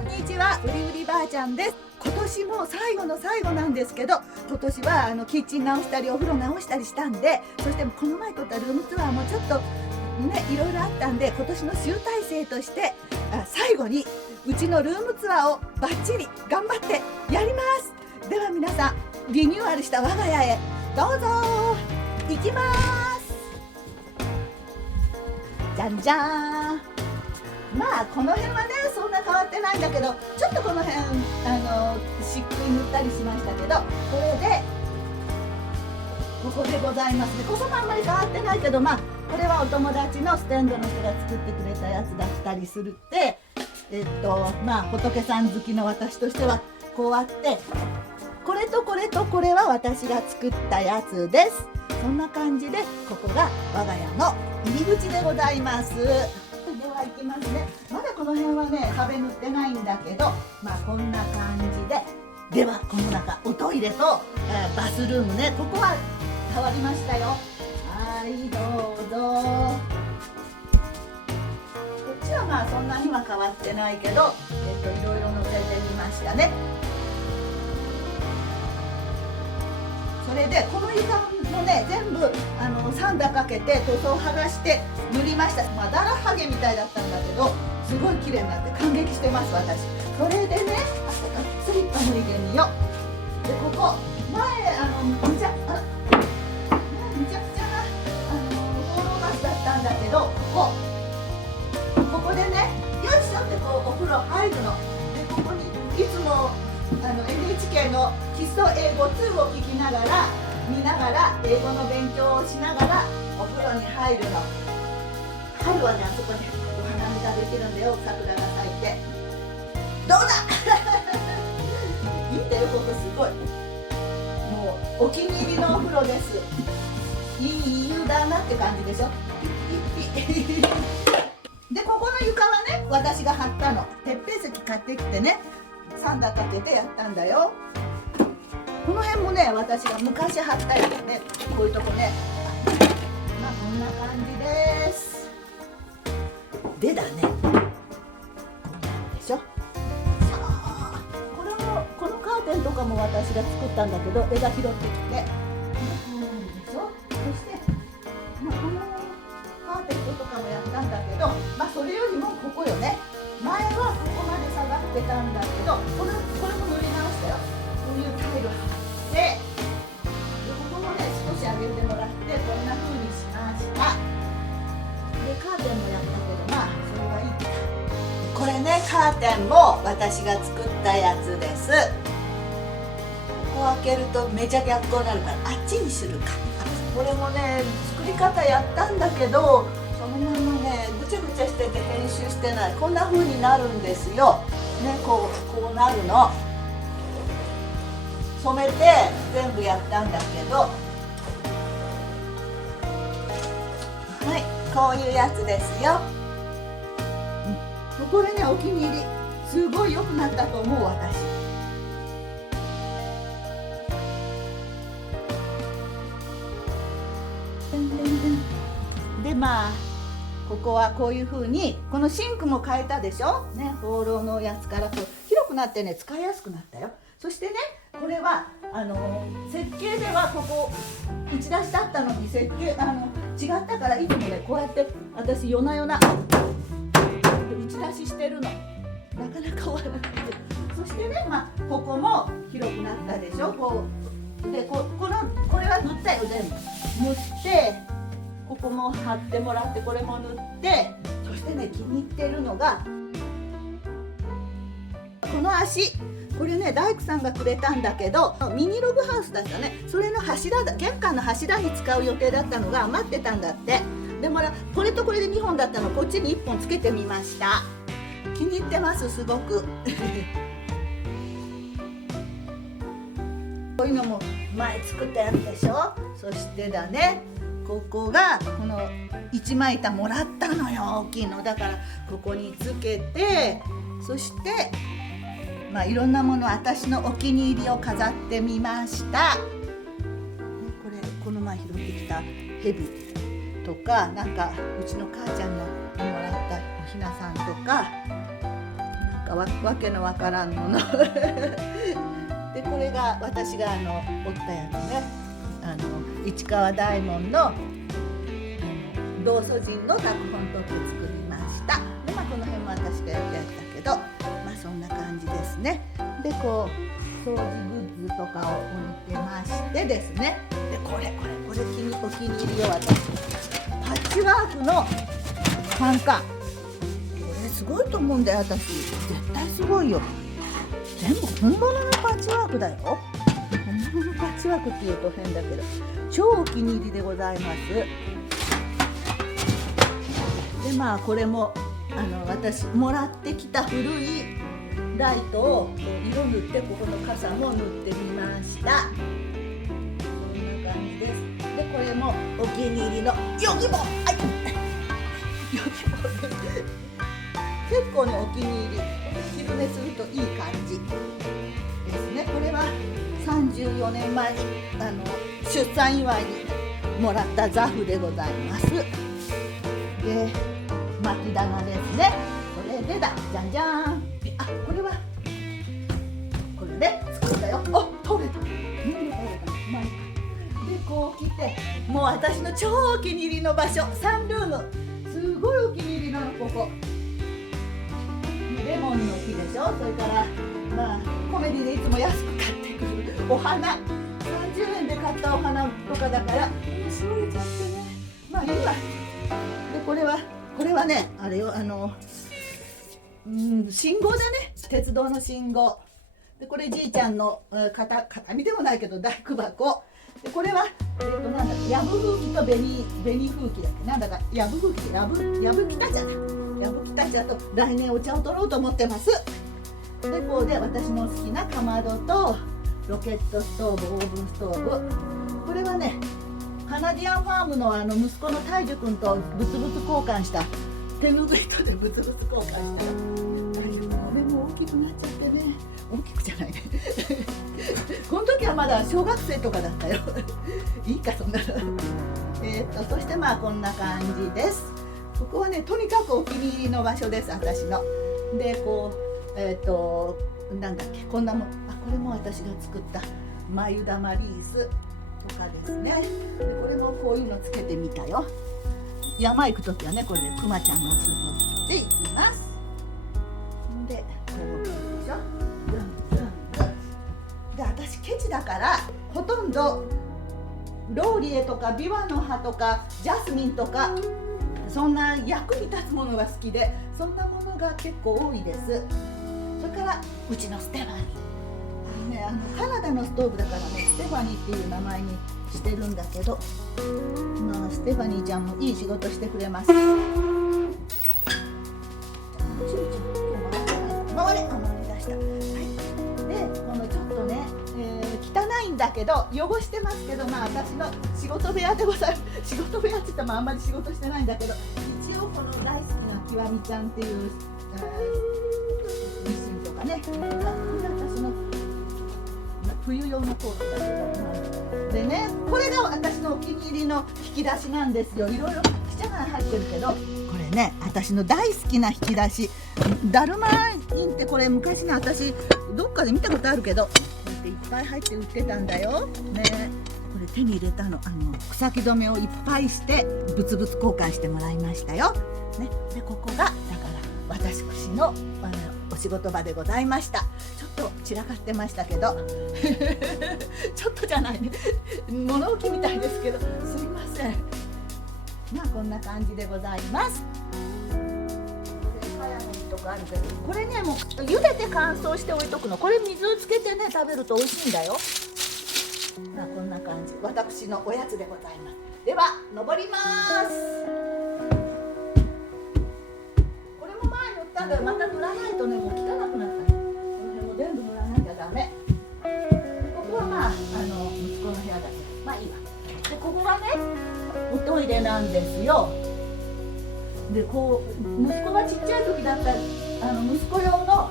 んにちは、うりうりばあちゃんです。今年も最後の最後なんですけど、今年はキッチン直したりお風呂直したりしたんで、そしてこの前撮ったルームツアーもちょっとね、いろいろあったんで、今年の集大成として最後にうちのルームツアーをバッチリ頑張ってやります。では皆さん、リニューアルした我が家へどうぞ。行きます。じゃんじゃーん。まあこの辺はねそんな変わってないんだけど、ちょっとこの辺漆喰塗ったりしましたけど、これでここでございますね。ここもあんまり変わってないけど、まあこれはお友達のステンドの人が作ってくれたやつだったりするって、まあ仏さん好きの私としてはこうあって、これとこれとこれは私が作ったやつです。そんな感じでここが我が家の入り口でございます。では行きますね。まだこの辺はね壁塗ってないんだけど、まあこんな感じで。ではこの中おトイレと、バスルームね、ここは変わりましたよ。はいどうぞ。こっちはまあそんなには変わってないけど、いろいろ載せてみましたね。それでこの床もね全部サンダーかけて塗装剥がして塗りました。まだらはげみたいだったんだけど、すごい綺麗になって感激してます私。それでね、スリッパ脱いでみよう。でここ前むちゃくちゃな放浪バスだったんだけど、ここでねよいしょってこうお風呂入るので、ここにいつもNHK の基礎英語2を聞きながら見ながら英語の勉強をしながらお風呂に入るの。春はねあそこにお花見ができるんだよ、桜が咲いて。どうだいいんだよここ、すごいもうお気に入りのお風呂です。いい湯だなって感じでしょ。でここの床はね私が貼ったの。鉄平石買ってきてねサンダーかけてやったんだよ。この辺もね私が昔貼ったやつね、こういうとこね。まあこんな感じです。でだね、こんなんでしょ。このカーテンとかも私が作ったんだけど、枝拾ってきてこうなんでしょ。そして、まあ、このカーペットとかもやったんだけど、まあそれよりもここよね。前はここまで下がってたんだけど、これも塗り直したよ。こういうタイル貼って、でここもね少し上げてもらってこんな風にしました。でカーテンもやったけど、まあそれはいいか。これねカーテンも私が作ったやつです。ここ開けるとめちゃ逆光になるから、あっちにするか。これもね作り方やったんだけど、そのままねぐちゃぐちゃしてて編集してない。こんな風になるんですよね。こうなるの。染めて全部やったんだけど、はいこういうやつですよ。これねお気に入り、すごい良くなったと思う私。でまあここはこういう風に、このシンクも変えたでしょね。放浪のやつからこう広くなってね使いやすくなったよ。そしてねこれは設計ではここ打ち出してあったのに設計違ったから、いつもねこうやって私夜な夜な打ち出ししてるの。なかなか終わらない。そしてね、まあここも広くなったでしょ。これは塗ったよ全部。塗ってここも貼ってもらって、これも塗って、そしてね気に入ってるのがこの足。これね大工さんがくれたんだけど、ミニログハウスだったね。それの柱だ、玄関の柱に使う予定だったのが余ってたんだって。でもこれとこれで2本だったの、こっちに1本つけてみました。気に入ってますすごくこういうのも前作ったやつでしょ。そしてだね、ここがこの一枚板もらったのよ、大きいのだから。ここにつけて、そしてまあいろんなもの、私のお気に入りを飾ってみました。この前拾ってきたヘビとか、なんかうちの母ちゃんのもらったおひなさんとか、なんかかわけのわからんものでこれが私が折ったやつね、市川大門の道祖神の拓本取って作りました。で、この辺も私がやったけど、そんな感じですね。でこう掃除グッズとかを置いてましてですね、でこれお気に入りよ。私パッチワークのパンカー、すごいと思うんだよ。私絶対すごいよ。全部本物のパッチワークだよ。本物のパッチワークっていうと変だけど、超お気に入りでございます。でこれも私もらってきた古いライトを色塗って、ここの傘も塗ってみました。こんな感じです。でこれもお気に入りのヨギボー、ヨギボーです。結構ねお気に入り、昼寝するといい感じですね。これは34年前に出産祝いにもらったザフでございます。で巻き棚ですね。これでだ、じゃんじゃん。これはこれで作ったよ。取れた。でこう来て、もう私の超お気に入りの場所、サンルーム、すごいお気に入りなの。ここレモンの木でしょ。それからコメディでいつも安く買ってくるお花、30円で買ったお花とかだからしおれちゃってね、いいわ。でこれはね、あれよ、信号だね、鉄道の信号で、これじいちゃんの形見でもないけど大工箱で、これはなんだっけ、やぶ風紀と紅風紀だっけ、なんだかやぶ風紀、やぶきた茶だ。やぶきた茶と来年お茶を取ろうと思ってます。でこうで私の好きなかまどとロケットストーブ、オーブンストーブ、これはねカナディアンファームの息子の大樹くんと物々交換した、手ぬぐいとで物々交換したら、大樹くんも大きくなっちゃってね、大きくじゃないねこの時はまだ小学生とかだったよいいかそんなのそしてこんな感じです。ここはねとにかくお気に入りの場所です、私の。でこうなんだっけ、こんなもん、これも私が作った眉玉リースとかですね。でこれもこういうのつけてみたよ。山行く時はねこれでくまちゃんのおスープを切っていきます。でこうでしょ、で私ケチだからほとんどローリエとかビワの葉とかジャスミンとか、そんな役に立つものが好きで、そんなものが結構多いです。それからうちのステファニー、カナダのストーブだからねステファニーっていう名前にしてるんだけど、ステファニーちゃんもいい仕事してくれます。回り出した。でこのちょっとね、汚いんだけど汚してますけど、私の仕事部屋でございます。仕事部屋って言ってもあんまり仕事してないんだけど、一応この大好きなきわみちゃんっていうミシンとかね、これ私の冬用のコートだけど、でねこれが私のお気に入りの引き出しなんですよ。いろいろちっちゃなの入ってるけど、これね私の大好きな引き出し、ダルマインってこれ昔ね私どっかで見たことあるけど、こうやっていっぱい入って売ってたんだよね。これ手に入れたの、草木染めをいっぱいして物々交換してもらいましたよ、ね。でここがだから私のお仕事場でございました。ちょっと散らかってましたけどちょっとじゃないね、物置みたいですけどすいません。こんな感じでございます。とかあるけど、これねもう茹でて乾燥して置いとくの。これ水をつけてね食べると美味しいんだよ。こんな感じ、私のおやつでございます。では登ります。これも前塗ったんだよ。また塗らないとねもう汚くなった。この辺も全部塗らなきゃダメ。ここは息子の部屋だけどいいわ。でここがねおトイレなんですよ。でこう息子がちっちゃい時だった息子用の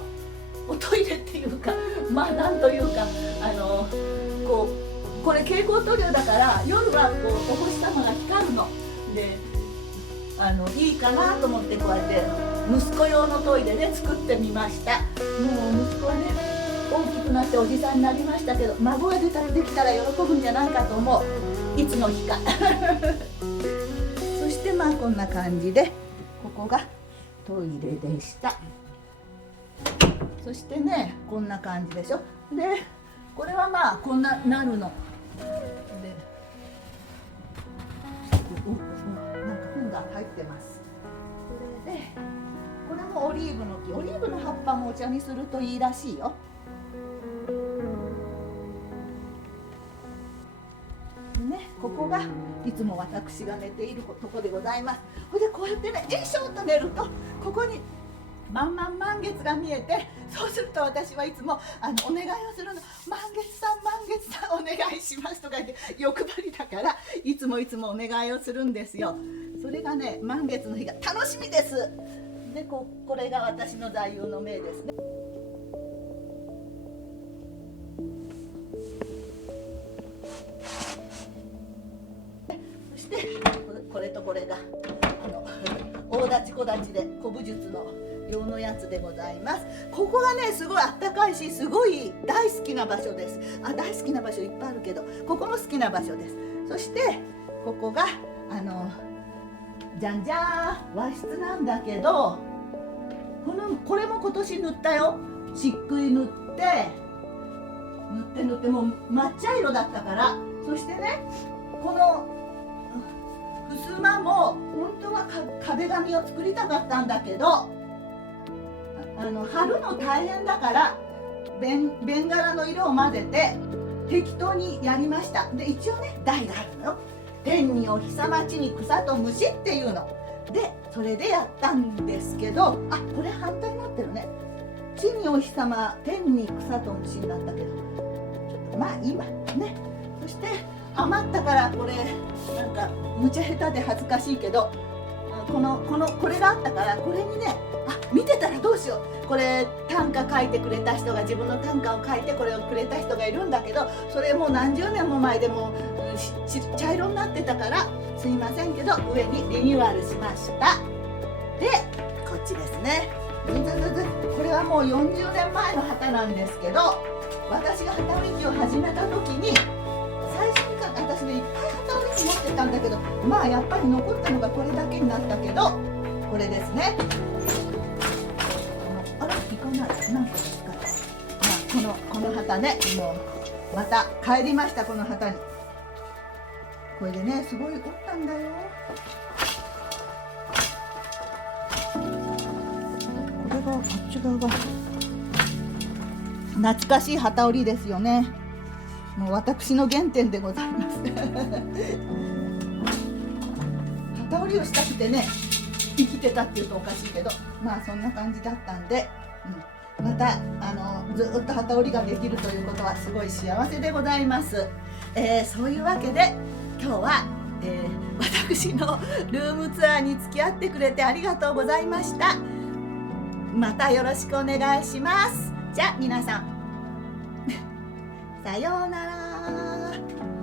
おトイレっていうかなんというかこれ蛍光塗料だから夜はこうお星様が光るのでいいかなと思ってこうやって息子用のトイレで作ってみました。もう息子はね大きくなっておじさんになりましたけど、孫ができたら喜ぶんじゃないかと思う、いつの日かそしてまあこんな感じでここがトイレでした。そしてねこんな感じでしょ。でこれはまあこんななるので、なんか本が入ってます。それでこれもオリーブの木、オリーブの葉っぱもお茶にするといいらしいよ。ね、ここがいつも私が寝ているとこでございます。それでこうやってねよいしょと寝るとここに満月が見えて、そうすると私はいつもお願いをするの。満月さんお願いしますとか言って欲張りだからいつもお願いをするんですよ。それがね満月の日が楽しみです。でこれが私の座右の銘ですね。そしてこれとこれが大立ち小立ちで古武術の用のやつでございます。ここがねすごいあったかいし、すごい大好きな場所です。大好きな場所いっぱいあるけどここも好きな場所です。そしてここがじゃんじゃーん和室なんだけど、これも今年塗ったよ。漆喰塗ってもう抹茶色だったから。そしてねこの襖も本当は壁紙を作りたかったんだけど貼るの大変だからベンガラの色を混ぜて適当にやりました。で一応ね台があるのよ。天にお日様、地に草と虫っていうのでそれでやったんですけど、これ反対になってるね。地にお日様、天に草と虫になったけどちょっとまあいいわね。そして余ったからこれなんかむちゃ下手で恥ずかしいけどこれがあったからこれにね見てたらどうしよう。これ短歌書いてくれた人が自分の短歌を書いてこれをくれた人がいるんだけど、それもう何十年も前でも茶色になってたからすいませんけど上にリニューアルしました。でこっちですね。これはもう40年前の旗なんですけど、私が旗織り機を始めた時に最初に私ねいっぱい旗織り機持ってたんだけど、まあやっぱり残ったのがこれだけになったけど、これですね。行かない何個ですか。この旗ね、もうまた帰りました。この旗にこれでねすごい折ったんだよ。これがこっち側が懐かしい旗織りですよね。もう私の原点でございます旗織りをしたくてね生きてたっていうとおかしいけど、まあそんな感じだったんで、またずっと旗織りができるということはすごい幸せでございます。そういうわけで今日は、私のルームツアーに付き合ってくれてありがとうございました。またよろしくお願いします。じゃあ皆さんさようなら。